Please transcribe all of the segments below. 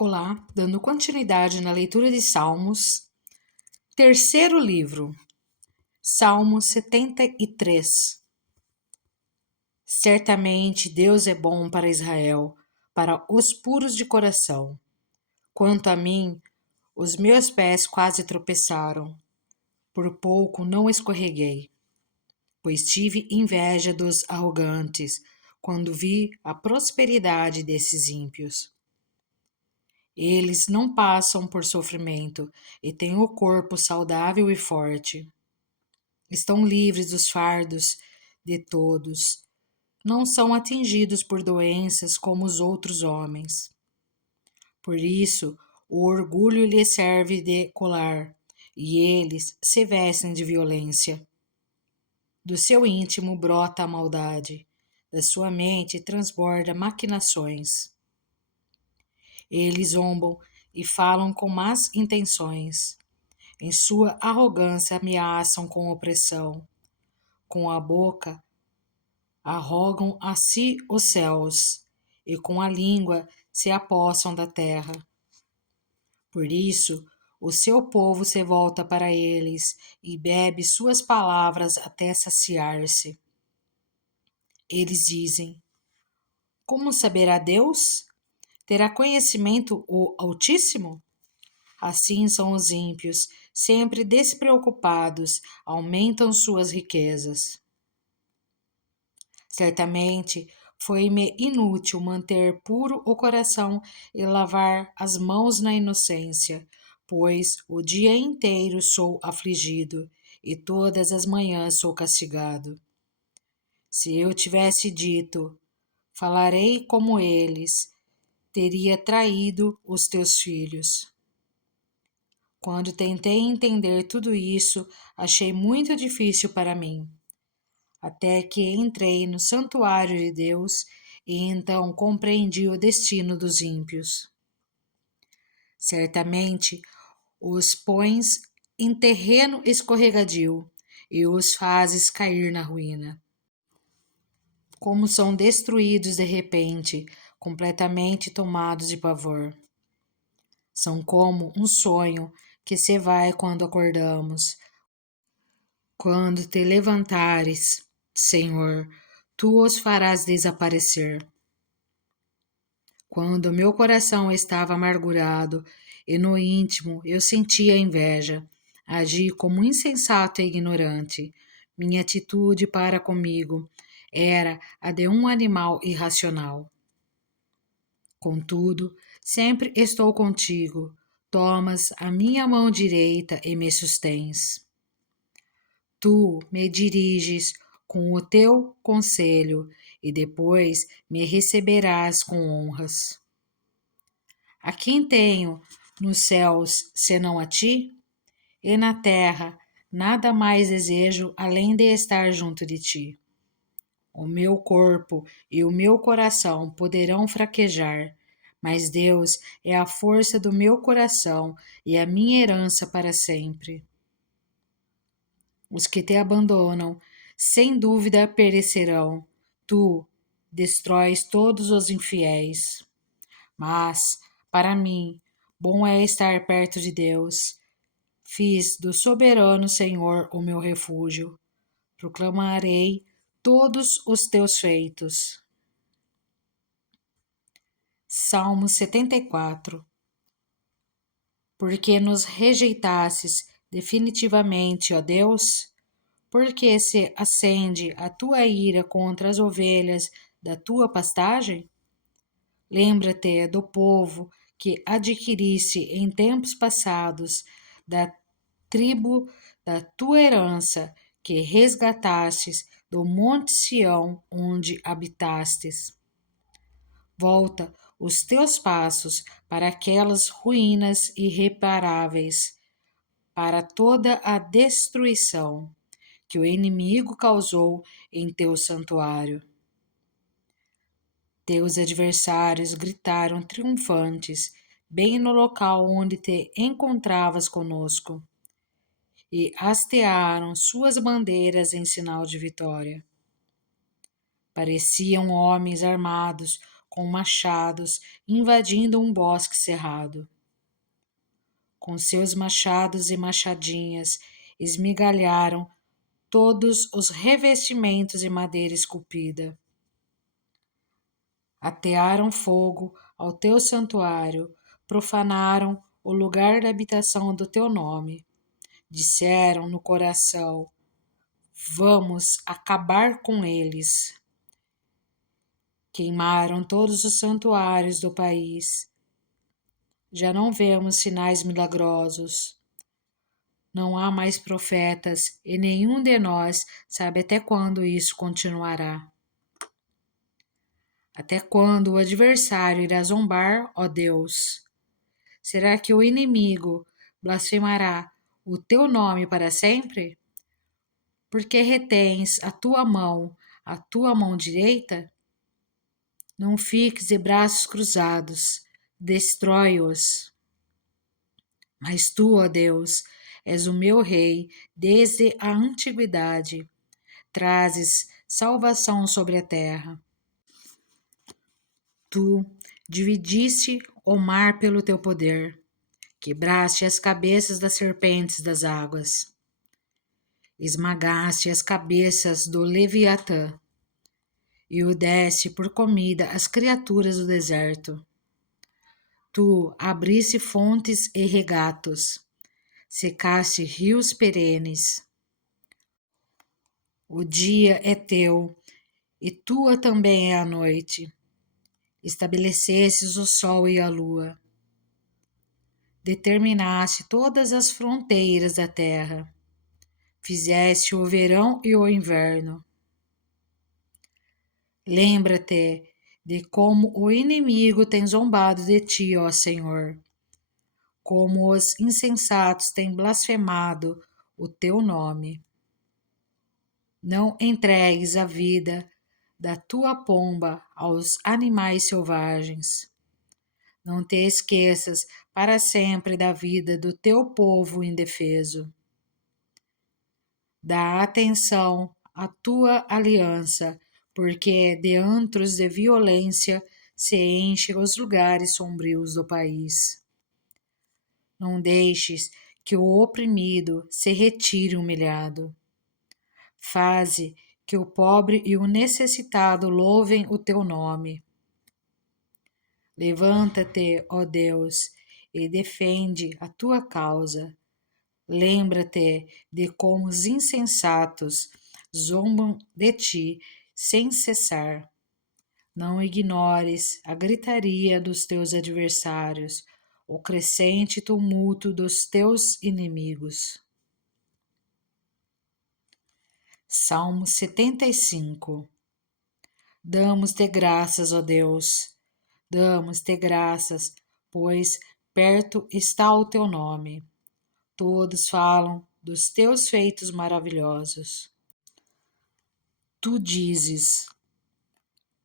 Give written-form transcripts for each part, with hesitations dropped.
Olá, dando continuidade na leitura de Salmos, terceiro livro, Salmo 73. Certamente Deus é bom para Israel, para os puros de coração. Quanto a mim, os meus pés quase tropeçaram, por pouco não escorreguei, pois tive inveja dos arrogantes, quando vi a prosperidade desses ímpios. Eles não passam por sofrimento e têm o corpo saudável e forte. Estão livres dos fardos de todos. Não são atingidos por doenças como os outros homens. Por isso, o orgulho lhes serve de colar, e eles se vestem de violência. Do seu íntimo brota a maldade, da sua mente transborda maquinações. Eles zombam e falam com más intenções. Em sua arrogância ameaçam com opressão. Com a boca arrogam a si os céus, e com a língua se apossam da terra. Por isso, o seu povo se volta para eles e bebe suas palavras até saciar-se. Eles dizem: Como saberá Deus? Terá conhecimento o Altíssimo? Assim são os ímpios, sempre despreocupados, aumentam suas riquezas. Certamente foi-me inútil manter puro o coração e lavar as mãos na inocência, pois o dia inteiro sou afligido e todas as manhãs sou castigado. Se eu tivesse dito, falarei como eles, teria traído os teus filhos. Quando tentei entender tudo isso, achei muito difícil para mim. Até que entrei no santuário de Deus e então compreendi o destino dos ímpios. Certamente os pões em terreno escorregadio e os fazes cair na ruína. Como são destruídos de repente, completamente tomados de pavor. São como um sonho que se vai quando acordamos. Quando te levantares, Senhor, tu os farás desaparecer. Quando meu coração estava amargurado e no íntimo eu sentia inveja, agi como insensato e ignorante. Minha atitude para comigo era a de um animal irracional. Contudo, sempre estou contigo, tomas a minha mão direita e me sustens. Tu me diriges com o teu conselho e depois me receberás com honras. A quem tenho nos céus senão a ti? E na terra nada mais desejo além de estar junto de ti. O meu corpo e o meu coração poderão fraquejar, mas Deus é a força do meu coração e a minha herança para sempre. Os que te abandonam, sem dúvida perecerão. Tu destróis todos os infiéis. Mas, para mim, bom é estar perto de Deus. Fiz do soberano Senhor o meu refúgio. Proclamarei todos os teus feitos. Salmo 74. Porque nos rejeitasses definitivamente, ó Deus? Porque se acende a tua ira contra as ovelhas da tua pastagem? Lembra-te do povo que adquirisse em tempos passados, da tribo da tua herança, que resgatastes do monte Sião, onde habitastes. Volta os teus passos para aquelas ruínas irreparáveis, para toda a destruição que o inimigo causou em teu santuário. Teus adversários gritaram triunfantes, bem no local onde te encontravas conosco, e hastearam suas bandeiras em sinal de vitória. Pareciam homens armados com machados, invadindo um bosque cerrado. Com seus machados e machadinhas, esmigalharam todos os revestimentos de madeira esculpida. Atearam fogo ao teu santuário, profanaram o lugar da habitação do teu nome. Disseram no coração: vamos acabar com eles. Queimaram todos os santuários do país. Já não vemos sinais milagrosos. Não há mais profetas, e nenhum de nós sabe até quando isso continuará. Até quando o adversário irá zombar, ó Deus? Será que o inimigo blasfemará o teu nome para sempre? Porque retens a tua mão direita? Não fiques de braços cruzados, destrói-os. Mas tu, ó Deus, és o meu rei desde a antiguidade. Trazes salvação sobre a terra. Tu dividiste o mar pelo teu poder, quebraste as cabeças das serpentes das águas, esmagaste as cabeças do Leviatã e o deste por comida às criaturas do deserto. Tu abriste fontes e regatos, secaste rios perenes. O dia é teu e tua também é a noite. Estabelecestes o sol e a lua. Determinaste todas as fronteiras da terra. Fizeste o verão e o inverno. Lembra-te de como o inimigo tem zombado de ti, ó Senhor. Como os insensatos têm blasfemado o teu nome. Não entregues a vida da tua pomba aos animais selvagens. Não te esqueças para sempre da vida do teu povo indefeso. Dá atenção à tua aliança, porque de antros de violência se enchem os lugares sombrios do país. Não deixes que o oprimido se retire humilhado. Faze que o pobre e o necessitado louvem o teu nome. Levanta-te, ó Deus, e defende a tua causa. Lembra-te de como os insensatos zombam de ti sem cessar. Não ignores a gritaria dos teus adversários, o crescente tumulto dos teus inimigos. Salmo 75. Damos-te graças, ó Deus, damos-te graças, pois perto está o teu nome. Todos falam dos teus feitos maravilhosos. Tu dizes: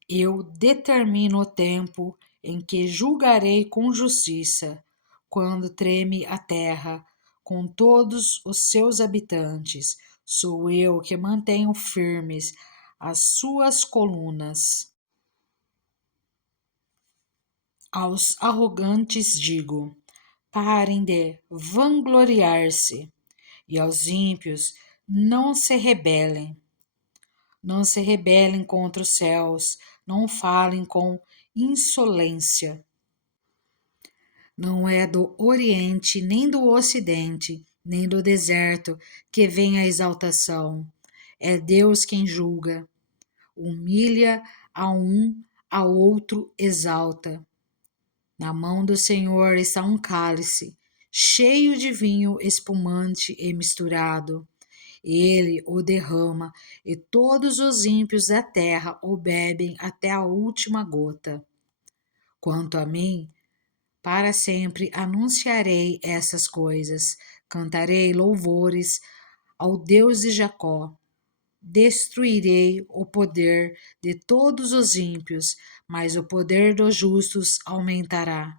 eu determino o tempo em que julgarei com justiça, quando treme a terra com todos os seus habitantes. Sou eu que mantenho firmes as suas colunas. Aos arrogantes digo: parem de vangloriar-se, e aos ímpios não se rebelem. Não se rebelem contra os céus, não falem com insolência. Não é do Oriente, nem do Ocidente, nem do deserto que vem a exaltação. É Deus quem julga. Humilha a um, a outro exalta. Na mão do Senhor está um cálice, cheio de vinho espumante e misturado. Ele o derrama, e todos os ímpios da terra o bebem até a última gota. Quanto a mim, para sempre anunciarei essas coisas, cantarei louvores ao Deus de Jacó. Destruirei o poder de todos os ímpios, mas o poder dos justos aumentará.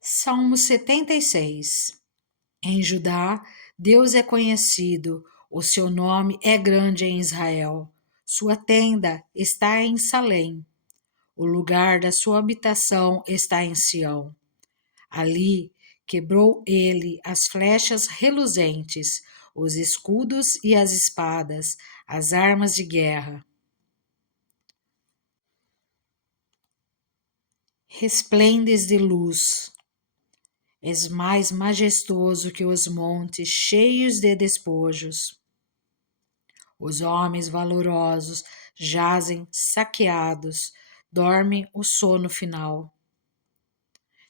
Salmo 76. Em Judá, Deus é conhecido, o seu nome é grande em Israel. Sua tenda está em Salém. O lugar da sua habitação está em Sião. Ali quebrou ele as flechas reluzentes, os escudos e as espadas, as armas de guerra. Resplendes de luz. És mais majestoso que os montes cheios de despojos. Os homens valorosos jazem saqueados, dormem o sono final.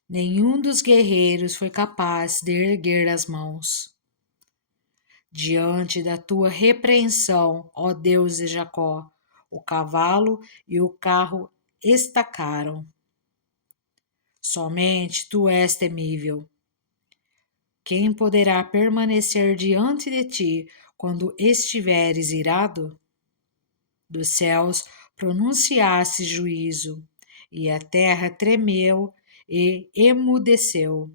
Nenhum dos guerreiros foi capaz de erguer as mãos. Diante da tua repreensão, ó Deus de Jacó, o cavalo e o carro estacaram. Somente tu és temível. Quem poderá permanecer diante de ti quando estiveres irado? Dos céus pronunciaste juízo, e a terra tremeu e emudeceu.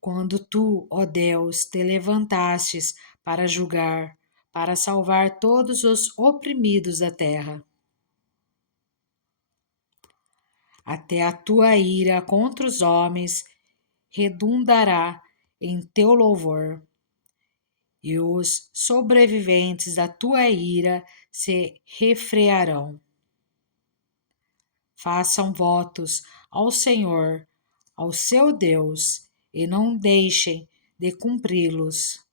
Quando tu, ó Deus, te levantastes para julgar, para salvar todos os oprimidos da terra. Até a tua ira contra os homens redundará em teu louvor, e os sobreviventes da tua ira se refrearão. Façam votos ao Senhor, ao seu Deus, e não deixem de cumpri-los.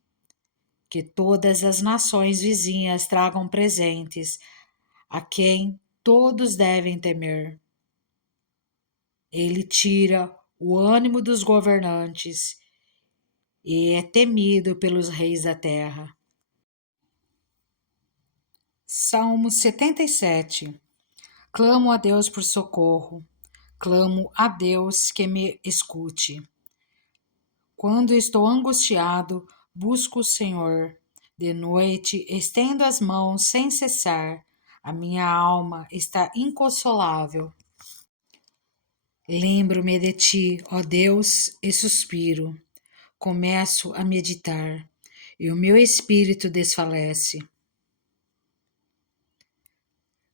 Que todas as nações vizinhas tragam presentes, a quem todos devem temer. Ele tira o ânimo dos governantes e é temido pelos reis da terra. Salmo 77. Clamo a Deus por socorro. Clamo a Deus que me escute. Quando estou angustiado, busco o Senhor. De noite estendo as mãos sem cessar. A minha alma está inconsolável. Lembro-me de ti, ó Deus, e suspiro. Começo a meditar, e o meu espírito desfalece.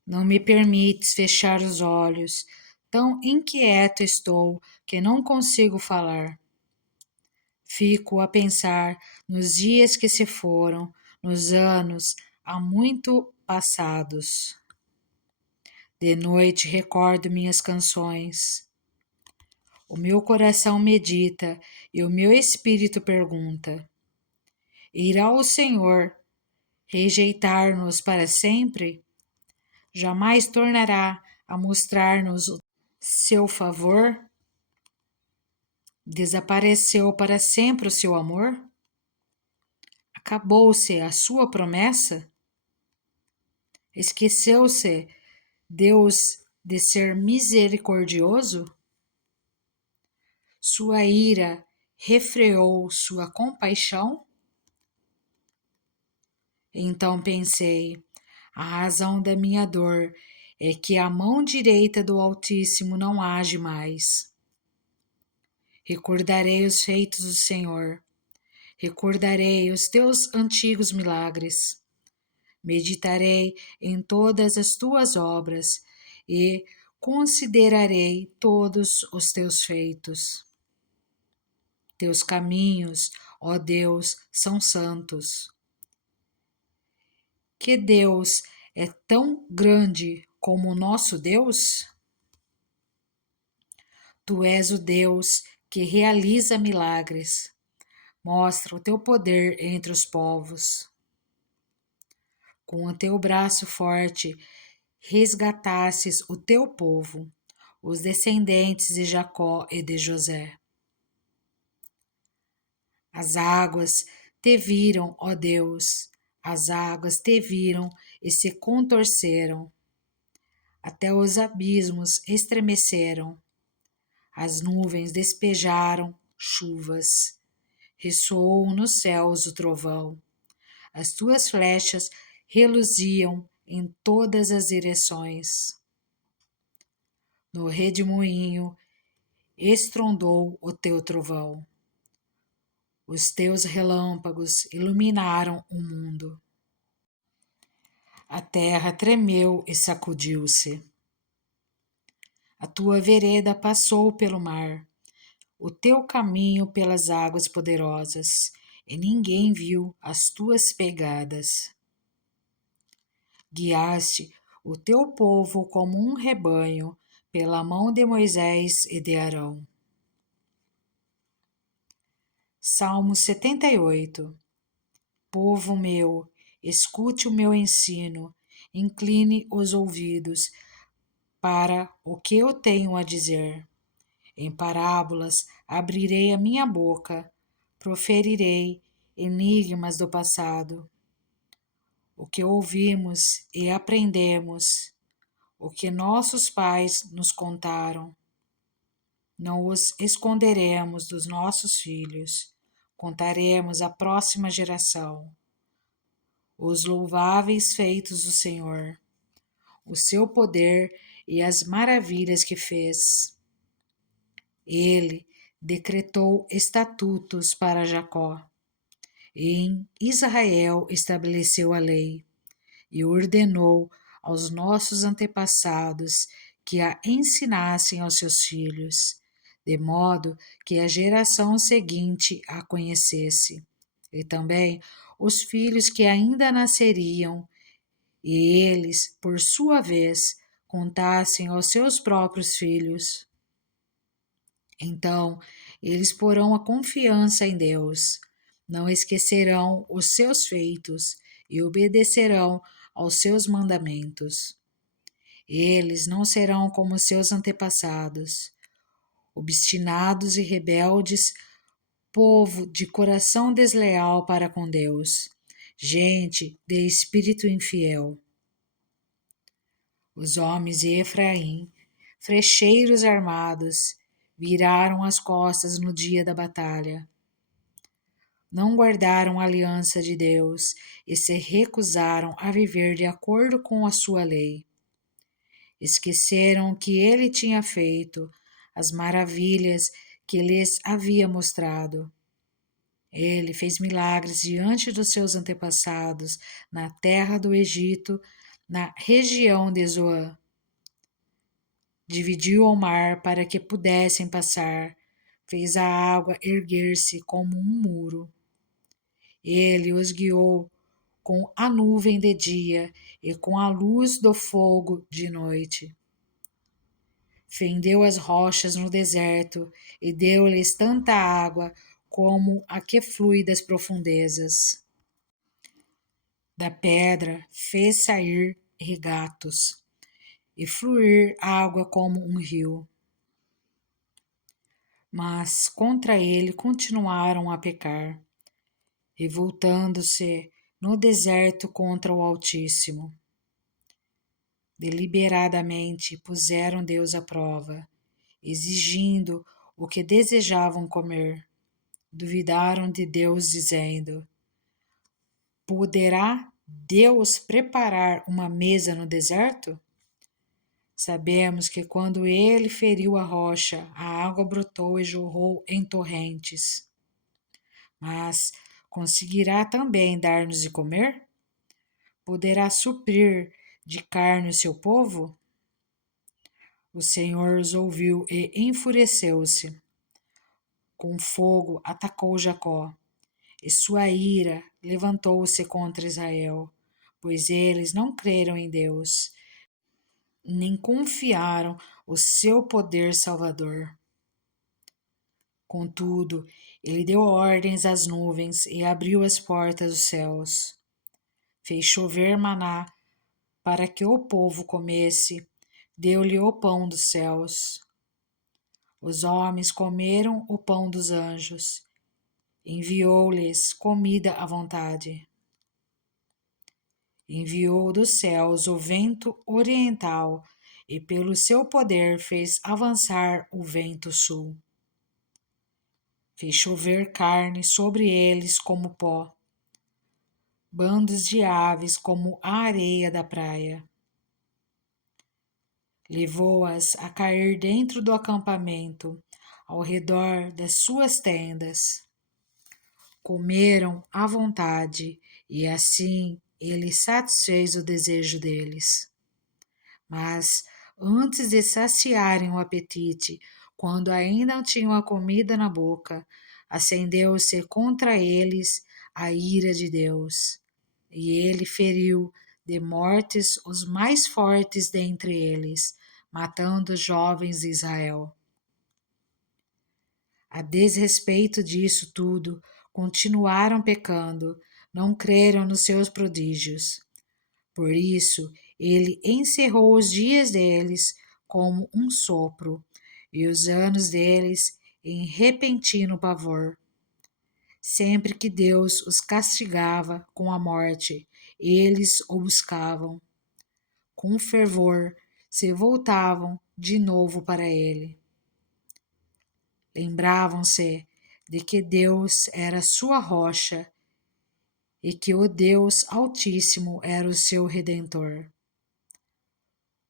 Não me permites fechar os olhos, tão inquieto estou que não consigo falar. Fico a pensar nos dias que se foram, nos anos há muito passados. De noite recordo minhas canções. O meu coração medita e o meu espírito pergunta: irá o Senhor rejeitar-nos para sempre? Jamais tornará a mostrar-nos o seu favor? Desapareceu para sempre o seu amor? Acabou-se a sua promessa? Esqueceu-se Deus de ser misericordioso? Sua ira refreou sua compaixão? Então pensei: a razão da minha dor é que a mão direita do Altíssimo não age mais. Recordarei os feitos do Senhor, recordarei os teus antigos milagres. Meditarei em todas as tuas obras e considerarei todos os teus feitos. Teus caminhos, ó Deus, são santos. Que Deus é tão grande como o nosso Deus? Tu és o Deus que realiza milagres. Mostra o teu poder entre os povos. Com o teu braço forte, resgatastes o teu povo, os descendentes de Jacó e de José. As águas te viram, ó Deus, as águas te viram e se contorceram. Até os abismos estremeceram. As nuvens despejaram chuvas. Ressoou nos céus o trovão. As tuas flechas reluziam em todas as direções. No redemoinho estrondou o teu trovão. Os teus relâmpagos iluminaram o mundo. A terra tremeu e sacudiu-se. A tua vereda passou pelo mar, o teu caminho pelas águas poderosas, e ninguém viu as tuas pegadas. Guiaste o teu povo como um rebanho pela mão de Moisés e de Arão. Salmo 78. Povo meu, escute o meu ensino, incline os ouvidos para o que eu tenho a dizer. Em parábolas abrirei a minha boca, proferirei enigmas do passado. O que ouvimos e aprendemos, o que nossos pais nos contaram. Não os esconderemos dos nossos filhos, contaremos à próxima geração os louváveis feitos do Senhor, o seu poder e as maravilhas que fez. Ele decretou estatutos para Jacó, e em Israel estabeleceu a lei, e ordenou aos nossos antepassados que a ensinassem aos seus filhos, de modo que a geração seguinte a conhecesse, e também os filhos que ainda nasceriam, e eles, por sua vez, contassem aos seus próprios filhos. Então, eles porão a confiança em Deus, não esquecerão os seus feitos e obedecerão aos seus mandamentos. Eles não serão como seus antepassados, obstinados e rebeldes, povo de coração desleal para com Deus, gente de espírito infiel. Os homens de Efraim, frecheiros armados, viraram as costas no dia da batalha. Não guardaram a aliança de Deus e se recusaram a viver de acordo com a sua lei. Esqueceram o que ele tinha feito, as maravilhas que lhes havia mostrado. Ele fez milagres diante dos seus antepassados na terra do Egito, na região de Zoan. Dividiu o mar para que pudessem passar, fez a água erguer-se como um muro. Ele os guiou com a nuvem de dia e com a luz do fogo de noite. Fendeu as rochas no deserto e deu-lhes tanta água como a que flui das profundezas. Da pedra fez sair regatos e fluir água como um rio. Mas contra ele continuaram a pecar, revoltando-se no deserto contra o Altíssimo. Deliberadamente puseram Deus à prova, exigindo o que desejavam comer. Duvidaram de Deus, dizendo: poderá Deus preparar uma mesa no deserto? Sabemos que quando ele feriu a rocha, a água brotou e jorrou em torrentes. Mas conseguirá também dar-nos de comer? Poderá suprir de carne o seu povo? O Senhor os ouviu e enfureceu-se. Com fogo atacou Jacó, e sua ira levantou-se contra Israel, pois eles não creram em Deus, nem confiaram o seu poder salvador. Contudo, ele deu ordens às nuvens e abriu as portas dos céus. Fez chover maná para que o povo comesse, deu-lhe o pão dos céus. Os homens comeram o pão dos anjos, enviou-lhes comida à vontade. Enviou dos céus o vento oriental e pelo seu poder fez avançar o vento sul. Fez chover carne sobre eles como pó, bandos de aves como a areia da praia. Levou-as a cair dentro do acampamento, ao redor das suas tendas. Comeram à vontade e assim ele satisfez o desejo deles. Mas, antes de saciarem o apetite, quando ainda não tinham a comida na boca, acendeu-se contra eles a ira de Deus, e ele feriu de mortes os mais fortes dentre eles, matando os jovens de Israel. A desrespeito disso tudo, continuaram pecando, não creram nos seus prodígios. Por isso, ele encerrou os dias deles como um sopro, e os anos deles em repentino pavor. Sempre que Deus os castigava com a morte, eles o buscavam. Com fervor, se voltavam de novo para ele. Lembravam-se de que Deus era sua rocha e que o Deus Altíssimo era o seu Redentor.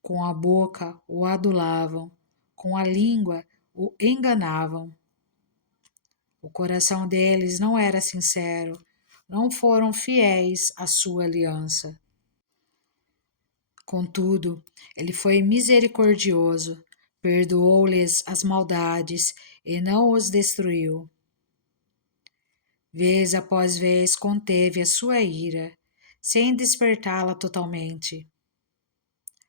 Com a boca o adulavam, com a língua o enganavam. O coração deles não era sincero, não foram fiéis à sua aliança. Contudo, ele foi misericordioso, perdoou-lhes as maldades e não os destruiu. Vez após vez conteve a sua ira, sem despertá-la totalmente.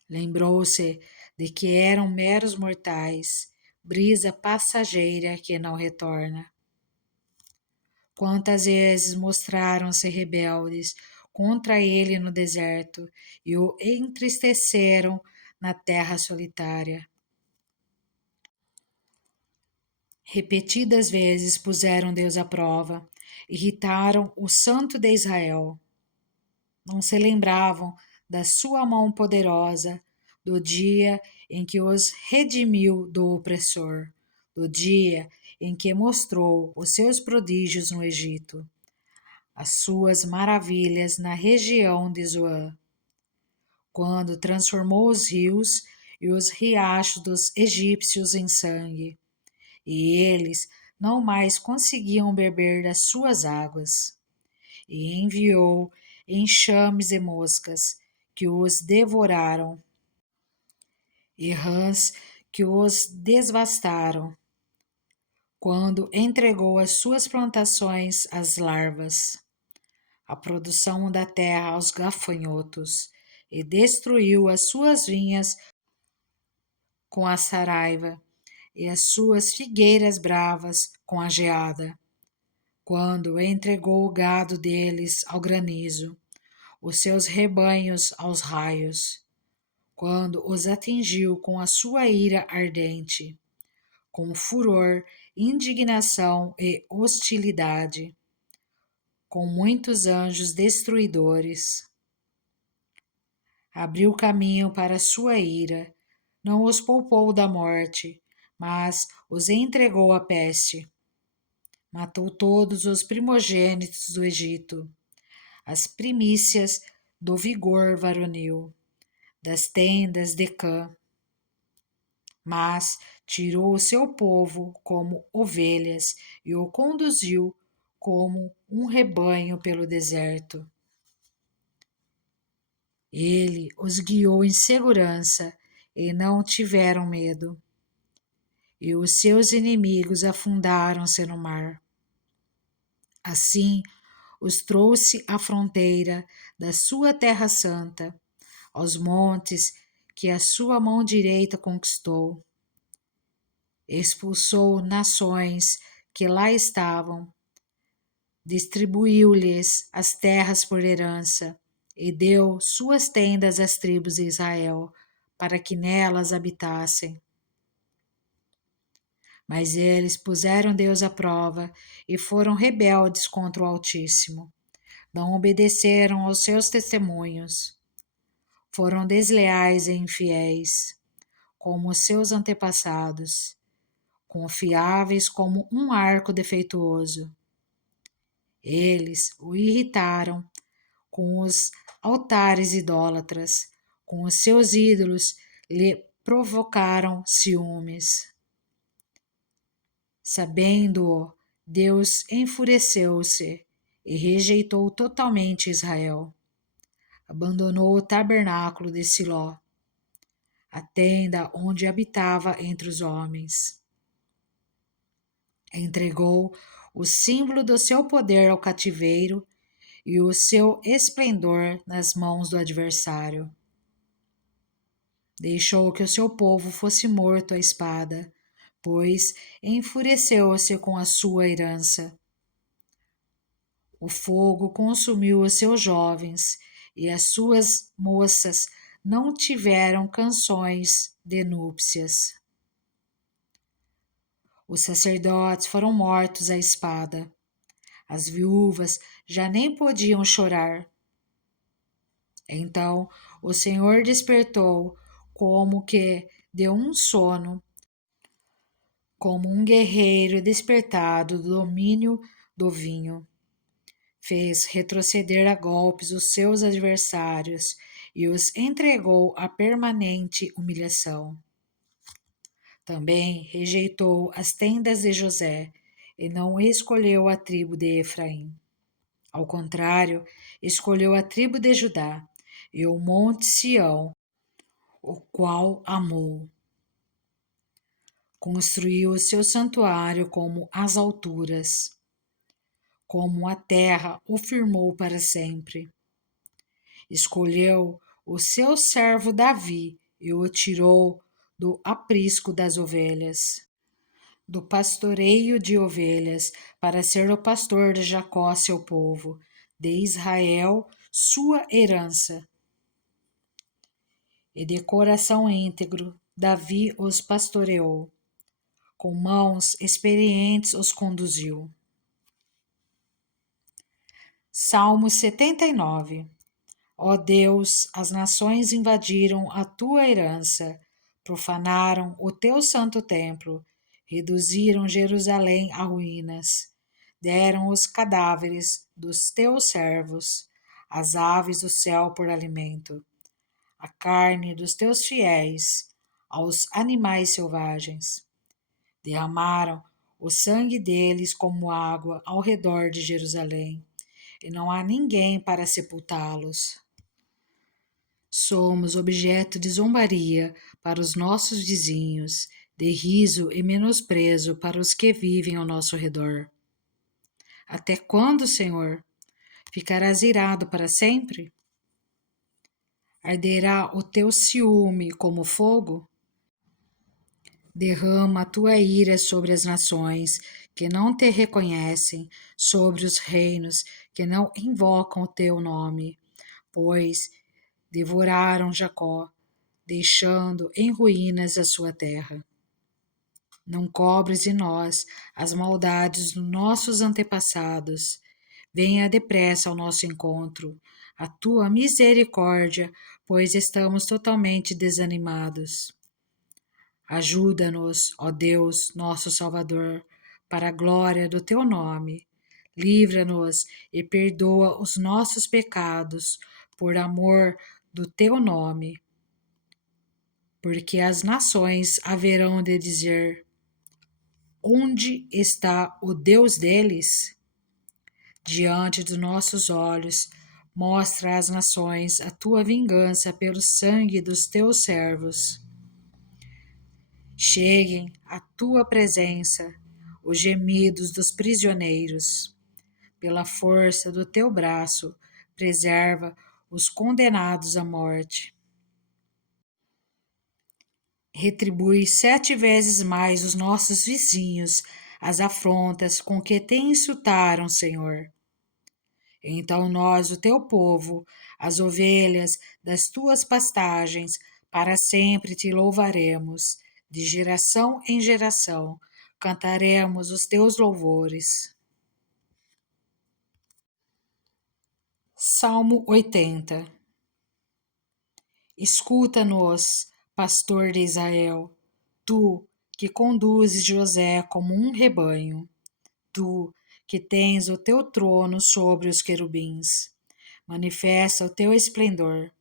Lembrou-se de que eram meros mortais, brisa passageira que não retorna. Quantas vezes mostraram-se rebeldes contra ele no deserto e o entristeceram na terra solitária. Repetidas vezes puseram Deus à prova, irritaram o Santo de Israel. Não se lembravam da sua mão poderosa, do dia em que os redimiu do opressor, do dia em que mostrou os seus prodígios no Egito, as suas maravilhas na região de Zoan, quando transformou os rios e os riachos dos egípcios em sangue, e eles não mais conseguiam beber das suas águas, e enviou enxames e moscas que os devoraram, e rãs que os devastaram, quando entregou as suas plantações às larvas, a produção da terra aos gafanhotos, e destruiu as suas vinhas com a saraiva, e as suas figueiras bravas com a geada, quando entregou o gado deles ao granizo, os seus rebanhos aos raios, quando os atingiu com a sua ira ardente, com furor, indignação e hostilidade, com muitos anjos destruidores. Abriu caminho para a sua ira, não os poupou da morte, mas os entregou à peste. Matou todos os primogênitos do Egito, as primícias do vigor varonil, das tendas de Cã, mas tirou o seu povo como ovelhas e o conduziu como um rebanho pelo deserto. Ele os guiou em segurança e não tiveram medo, e os seus inimigos afundaram-se no mar. Assim, os trouxe à fronteira da sua terra santa, aos montes que a sua mão direita conquistou. Expulsou nações que lá estavam, distribuiu-lhes as terras por herança e deu suas tendas às tribos de Israel, para que nelas habitassem. Mas eles puseram Deus à prova e foram rebeldes contra o Altíssimo. Não obedeceram aos seus testemunhos. Foram desleais e infiéis, como os seus antepassados, confiáveis como um arco defeituoso. Eles o irritaram com os altares idólatras, com os seus ídolos lhe provocaram ciúmes. Sabendo-o, Deus enfureceu-se e rejeitou totalmente Israel. abandonou o tabernáculo de Siló, a tenda onde habitava entre os homens. Entregou o símbolo do seu poder ao cativeiro e o seu esplendor nas mãos do adversário. Deixou que o seu povo fosse morto à espada, pois enfureceu-se com a sua herança. O fogo consumiu os seus jovens, e as suas moças não tiveram canções de núpcias. Os sacerdotes foram mortos à espada. As viúvas já nem podiam chorar. Então o Senhor despertou como que de um sono, como um guerreiro despertado do domínio do vinho. Fez retroceder a golpes os seus adversários e os entregou a permanente humilhação. Também rejeitou as tendas de José e não escolheu a tribo de Efraim. Ao contrário, escolheu a tribo de Judá e o monte Sião, o qual amou. Construiu o seu santuário como as alturas, como a terra o firmou para sempre. Escolheu o seu servo Davi e o tirou do aprisco das ovelhas, do pastoreio de ovelhas, para ser o pastor de Jacó, seu povo, de Israel, sua herança. E de coração íntegro, Davi os pastoreou, com mãos experientes os conduziu. Salmo 79. Ó Deus, as nações invadiram a tua herança, profanaram o teu santo templo, reduziram Jerusalém a ruínas, deram os cadáveres dos teus servos, as aves do céu por alimento, a carne dos teus fiéis, aos animais selvagens. Derramaram o sangue deles como água ao redor de Jerusalém, e não há ninguém para sepultá-los. Somos objeto de zombaria para os nossos vizinhos, de riso e menosprezo para os que vivem ao nosso redor. Até quando, Senhor? Ficarás irado para sempre? Arderá o teu ciúme como fogo? Derrama a tua ira sobre as nações que não te reconhecem, sobre os reinos que não invocam o teu nome, pois devoraram Jacó, deixando em ruínas a sua terra. Não cobres de nós as maldades dos nossos antepassados. Venha depressa ao nosso encontro, a tua misericórdia, pois estamos totalmente desanimados. Ajuda-nos, ó Deus, nosso Salvador, para a glória do teu nome. Livra-nos e perdoa os nossos pecados, por amor do teu nome. Porque as nações haverão de dizer: onde está o Deus deles? Diante dos nossos olhos, mostra às nações a tua vingança pelo sangue dos teus servos. Cheguem à tua presença os gemidos dos prisioneiros. Pela força do teu braço, preserva os condenados à morte. Retribui 7 vezes mais os nossos vizinhos as afrontas com que te insultaram, Senhor. Então nós, o teu povo, as ovelhas das tuas pastagens, para sempre te louvaremos, de geração em geração, cantaremos os teus louvores. Salmo 80. Escuta-nos, pastor de Israel, tu que conduzes José como um rebanho, tu que tens o teu trono sobre os querubins, manifesta o teu esplendor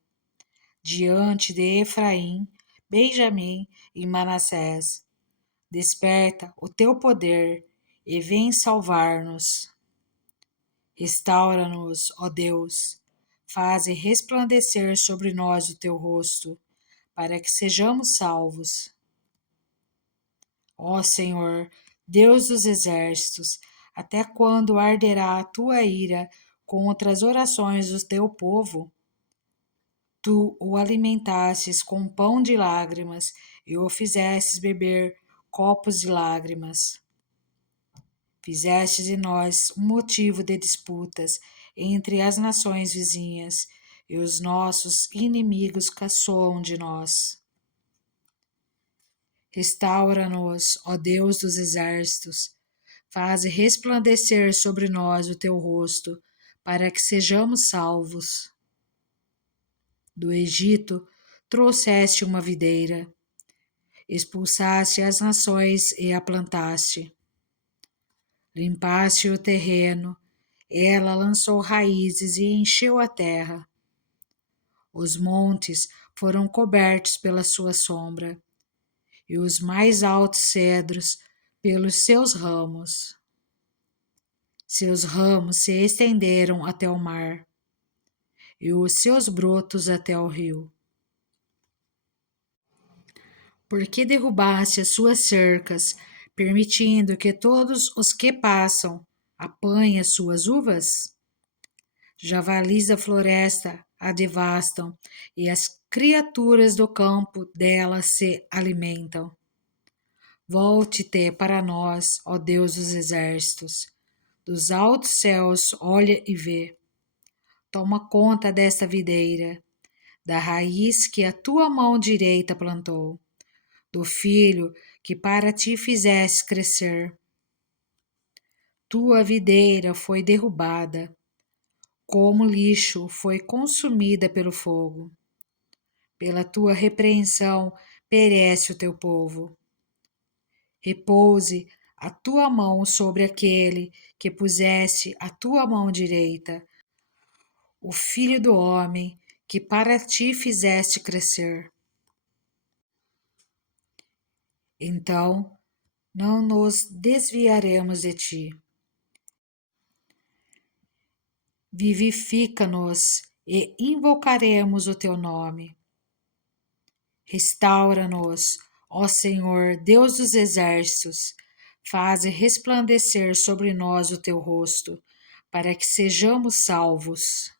diante de Efraim, Benjamim e Manassés. Desperta o teu poder e vem salvar-nos. Restaura-nos, ó Deus, faze resplandecer sobre nós o teu rosto, para que sejamos salvos. Ó Senhor, Deus dos exércitos, até quando arderá a tua ira contra as orações do teu povo? Tu o alimentastes com pão de lágrimas e o fizestes beber copos de lágrimas. Fizeste de nós um motivo de disputas entre as nações vizinhas, e os nossos inimigos caçoam de nós. Restaura-nos, ó Deus dos exércitos, faze resplandecer sobre nós o teu rosto, para que sejamos salvos. Do Egito trouxeste uma videira, expulsaste as nações e a plantaste. Limpaste o terreno, ela lançou raízes e encheu a terra. Os montes foram cobertos pela sua sombra, e os mais altos cedros pelos seus ramos. Seus ramos se estenderam até o mar, e os seus brotos até o rio. Por que derrubaste as suas cercas, permitindo que todos os que passam apanhem as suas uvas? Javalis da floresta a devastam, e as criaturas do campo dela se alimentam. Volte-te para nós, ó Deus dos exércitos. Dos altos céus, olha e vê. Toma conta desta videira, da raiz que a tua mão direita plantou, do filho que para ti fizeste crescer. Tua videira foi derrubada, como lixo foi consumida pelo fogo. Pela tua repreensão perece o teu povo. Repouse a tua mão sobre aquele que puseste a tua mão direita, o filho do homem que para ti fizeste crescer. Então não nos desviaremos de ti. Vivifica-nos e invocaremos o teu nome. Restaura-nos, ó Senhor, Deus dos exércitos, faze resplandecer sobre nós o teu rosto, para que sejamos salvos.